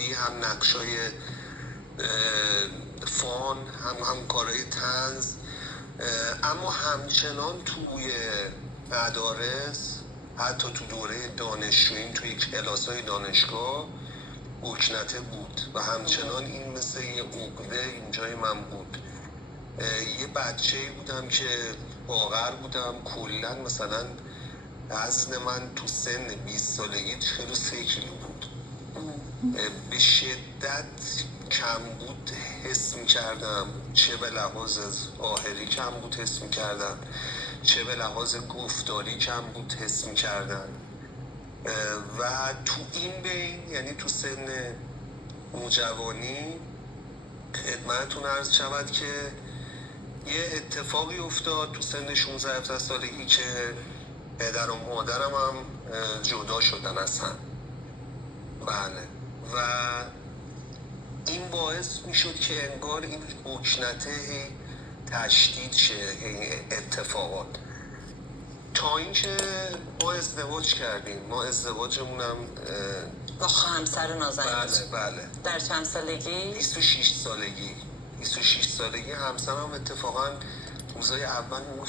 جدی، هم نقشای فان، هم کارهای طنز، اما همچنان توی مدارس، حتی تو دوره دانشجویی توی کلاس‌های دانشگاه عکنته بود و همچنان این مثل یه عقده اینجای من بود. یه بچه‌ای بودم که باور بودم کلاً، مثلا وزن من تو سن 20 سالگی 43 کیلو بود. به شدت کمبود حس می‌کردم، چه به لحاظ ظاهری کمبود حس می‌کردم، چه به لحاظ گفتاری کمبود حس می‌کردم. و تو این بین، یعنی تو سن نوجوانی، خدمتتون عرض شود که یه اتفاقی افتاد تو سن 16-17 سالگی که پدر و مادرم هم جدا شدن از هم. بله. و این باعث میشد که انگار این عکنته تشدید شه، این اتفاقات، تا اینکه ما ازدواج کردیم. ما ازدواجمونم با همسر نازنین. بله. در چند سالگی؟ 26 سالگی. 26 سالگی همسرم اتفاقا روزای اول